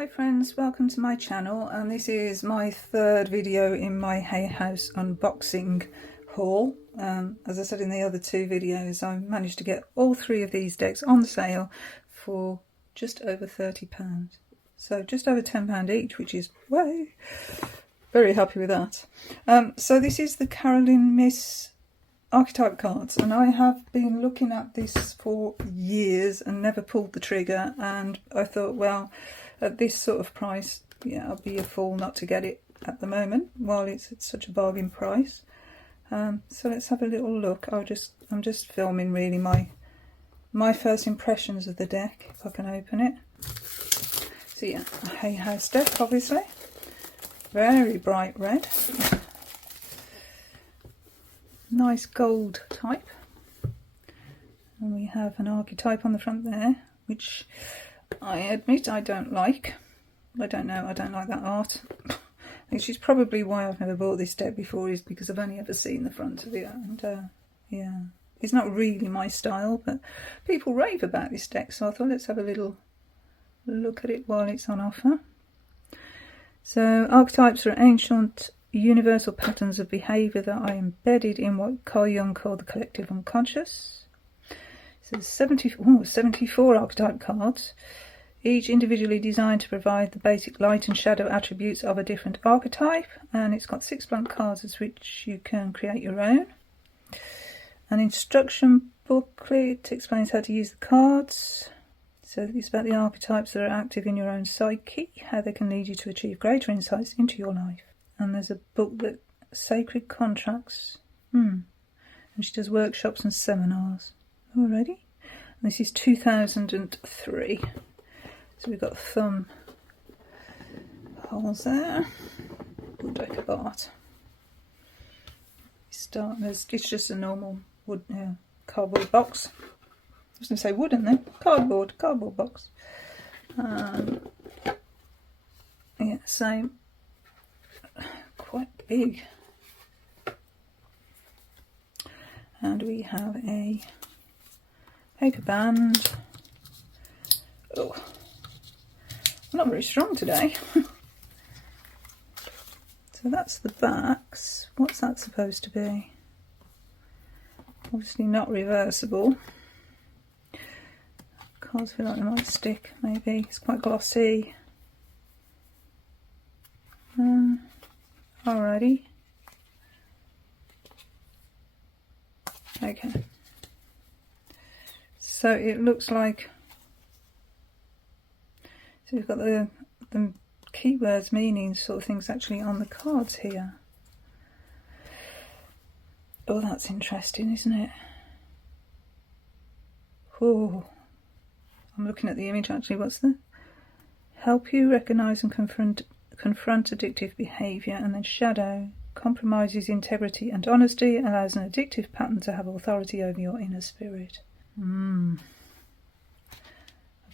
Hi friends, welcome to my channel, and this is my third video in my Hay House unboxing haul. As I said in the other two videos, I managed to get all three of these decks on sale for just over £30. So just over £10 each, which is way very happy with that. So this is the Myss Archetype cards, and I have been looking at this for years and never pulled the trigger, and I thought, well, at this sort of price, yeah, I'll be a fool not to get it at the moment while it's at such a bargain price. So let's have a little look. I'm just filming really my first impressions of the deck, if I can open it. So yeah, a Hay House deck, obviously. Very bright red. Nice gold type. And we have an archetype on the front there, which I admit I don't like. I don't like that art. Which is probably why I've never bought this deck before, is because I've only ever seen the front of it, and yeah, it's not really my style, but people rave about this deck, so I thought let's have a little look at it while it's on offer. So archetypes are ancient universal patterns of behaviour that are embedded in what Carl Jung called the collective unconscious. So there's 74 archetype cards, each individually designed to provide the basic light and shadow attributes of a different archetype, and it's got 6 blank cards as which you can create your own. An instruction booklet explains how to use the cards. So it's about the archetypes that are active in your own psyche, how they can lead you to achieve greater insights into your life. And there's a booklet, Sacred Contracts, and she does workshops and seminars already. And this is 2003. So we've got thumb holes there. Good deck of art. It's just a normal wood, cardboard box. I was going to say wooden then. Cardboard box. Yeah, same. Quite big. And we have a paper band. Oh, I'm not very strong today. So that's the backs. What's that supposed to be? Obviously not reversible. Cards feel like they might stick, maybe. It's quite glossy. Alrighty. Okay. So it looks like, so we've got the keywords, meanings, sort of things actually on the cards here. Oh, that's interesting, isn't it? Oh, I'm looking at the image actually. What's the help you recognise and confront addictive behaviour, and then shadow compromises integrity and honesty, allows an addictive pattern to have authority over your inner spirit. I've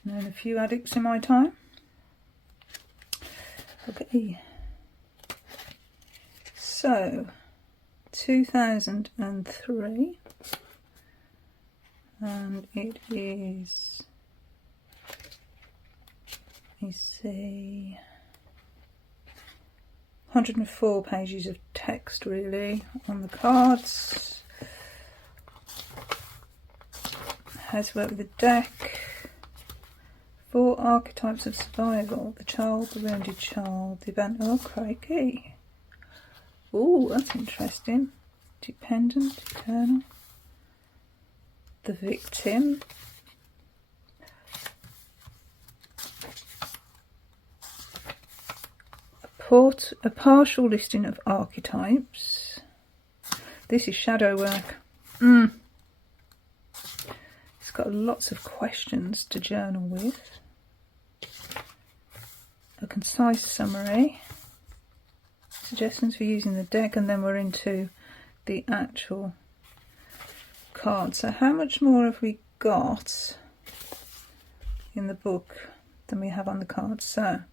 known a few addicts in my time. Okay, so 2003, and it is, let me see, 104 pages of text really on the cards. How to work with the deck. 4 archetypes of survival: the child, the wounded child, the event. Oh, crikey. Oh, that's interesting. Dependent, eternal. The victim. A partial listing of archetypes. This is shadow work. It's got lots of questions to journal with. A concise summary. Suggestions for using the deck, and then we're into the actual card. So how much more have we got in the book than we have on the card? So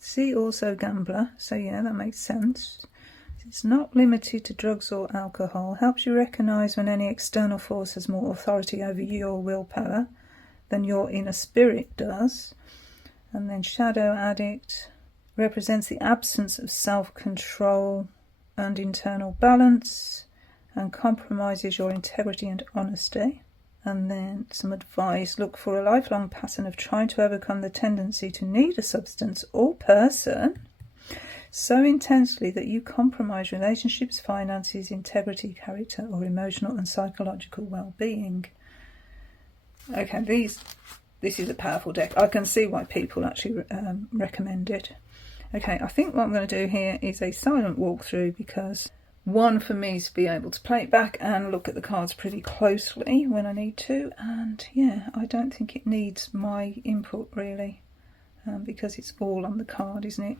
see also gambler, so yeah, that makes sense. It's not limited to drugs or alcohol. Helps you recognise when any external force has more authority over your willpower than your inner spirit does. And then Shadow Addict represents the absence of self-control and internal balance, and compromises your integrity and honesty. And then some advice: look for a lifelong pattern of trying to overcome the tendency to need a substance or person so intensely that you compromise relationships, finances, integrity, character, or emotional and psychological well-being. Okay, this is a powerful deck. I can see why people actually recommend it. Okay, I think what I'm going to do here is a silent walkthrough, because one, for me to be able to play it back and look at the cards pretty closely when I need to, and yeah, I don't think it needs my input really, because it's all on the card, isn't it?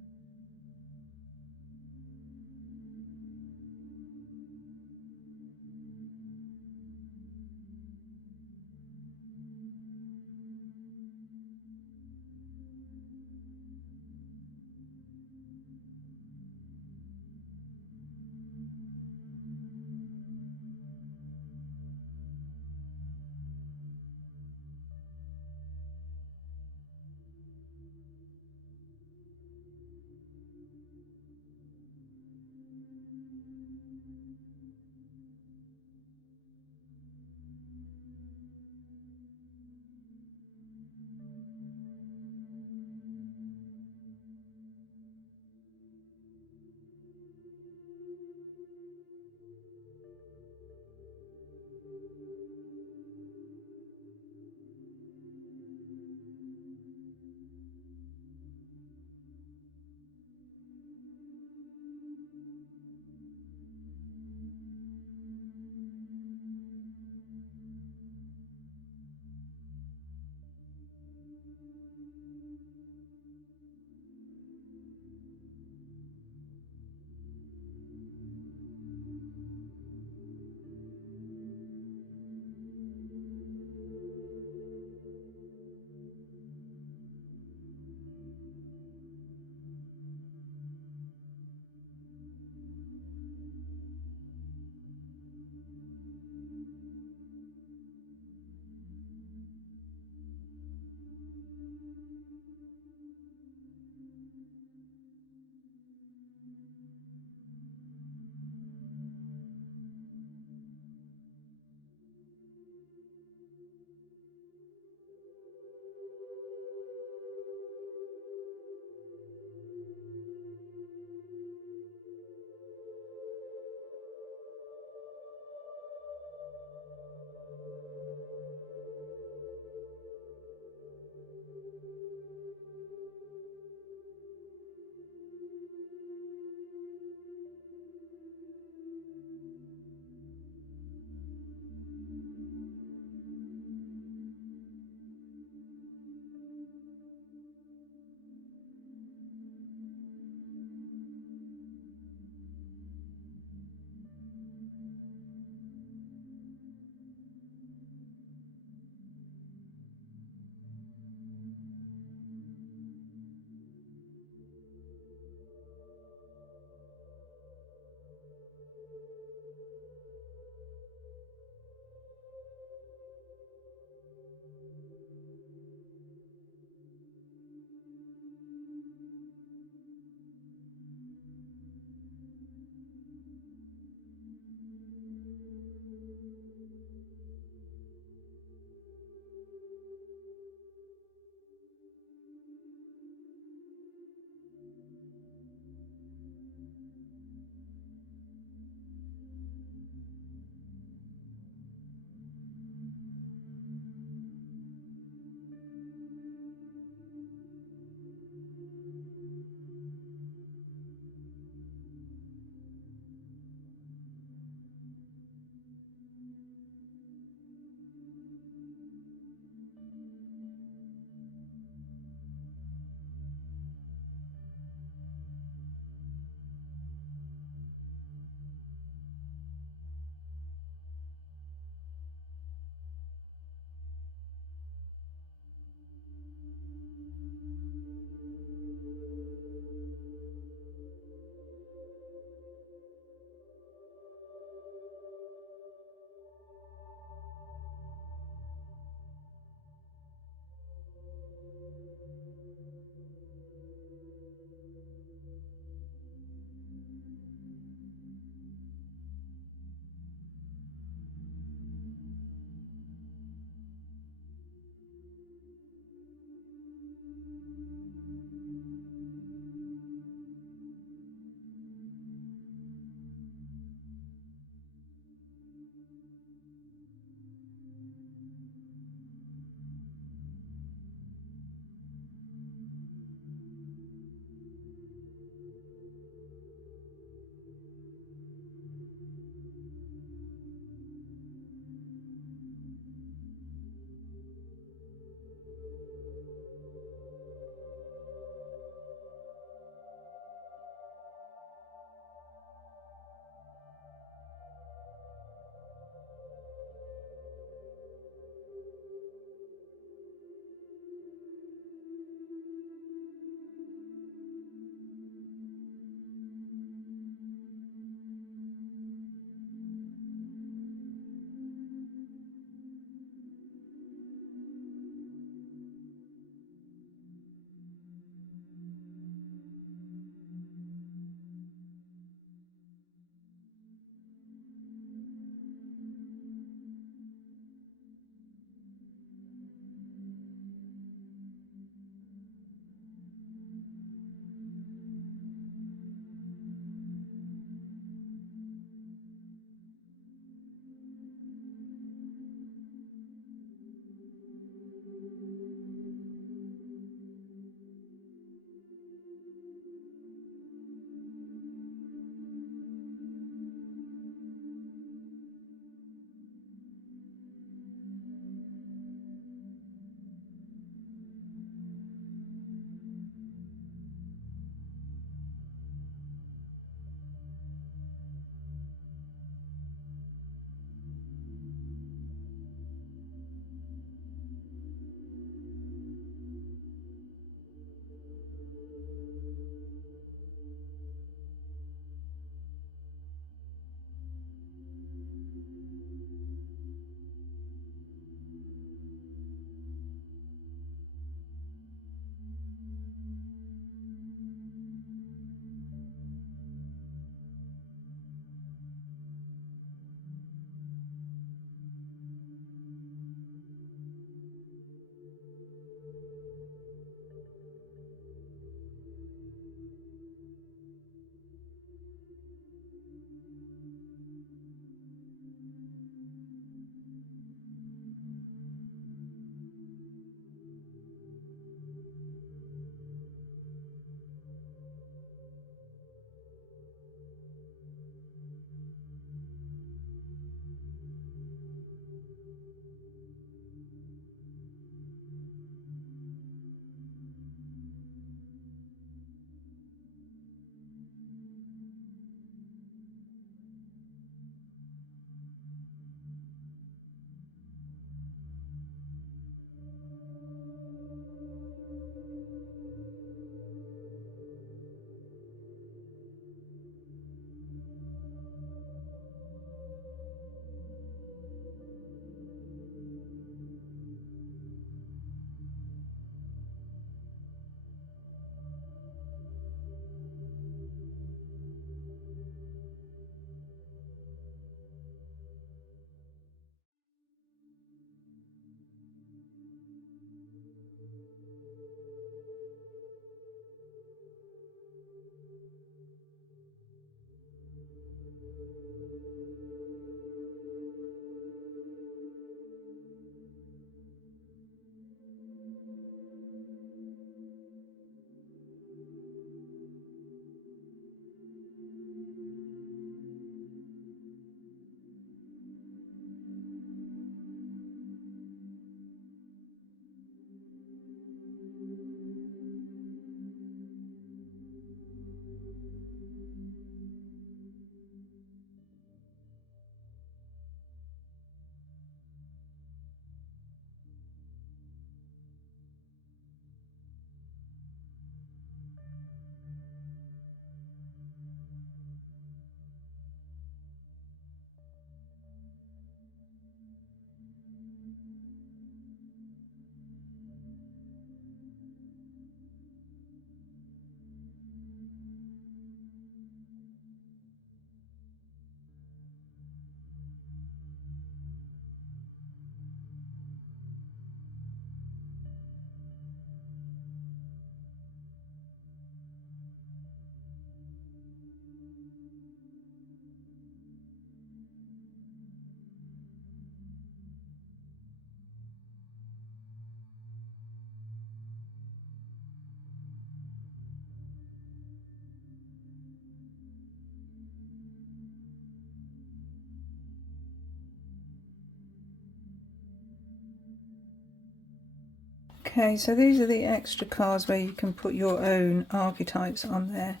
Okay, so these are the extra cards where you can put your own archetypes on there.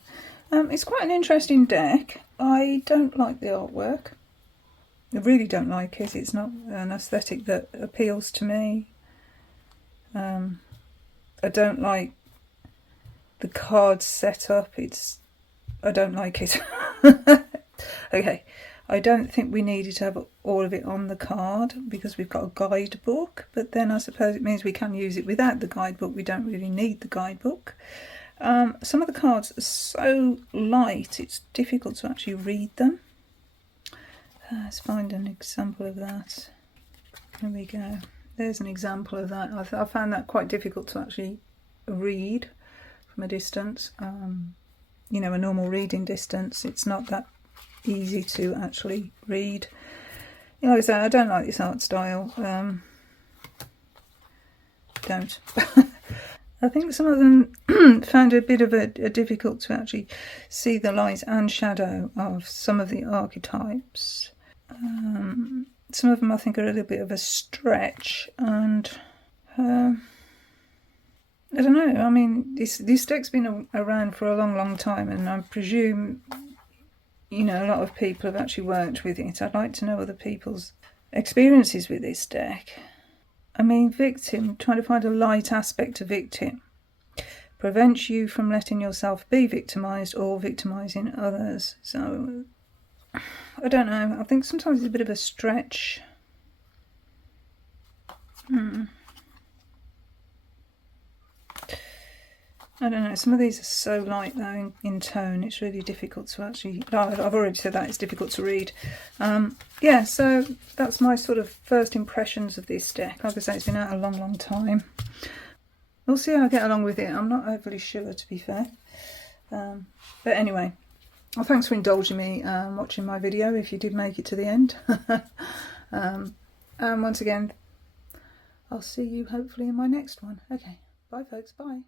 It's quite an interesting deck. I don't like the artwork. I really don't like it. It's not an aesthetic that appeals to me. I don't like the card setup. I don't like it. Okay, I don't think we needed to have all of it on the card because we've got a guidebook, but then I suppose it means we can use it without the guidebook. We don't really need the guidebook. Some of the cards are so light it's difficult to actually read them. Let's find an example of that. There we go. There's an example of that. I found that quite difficult to actually read from a distance. You know, a normal reading distance. It's not that easy to actually read. You know, I don't like this art style. Don't. I think some of them found it a bit of a difficult to actually see the light and shadow of some of the archetypes. Some of them I think are a little bit of a stretch, and I don't know. I mean, this deck's been around for a long time, and I presume, you know, a lot of people have actually worked with it. I'd like to know other people's experiences with this deck. I mean, victim, trying to find a light aspect to victim, prevents you from letting yourself be victimised or victimising others. So, I don't know. I think sometimes it's a bit of a stretch. I don't know, some of these are so light though in tone, it's really difficult to actually, I've already said that, it's difficult to read. Yeah, so that's my sort of first impressions of this deck. Like I say, it's been out a long time. We'll see how I get along with it. I'm not overly sure, to be fair. But anyway, well, thanks for indulging me watching my video if you did make it to the end. And once again, I'll see you hopefully in my next one. Okay, bye folks, bye.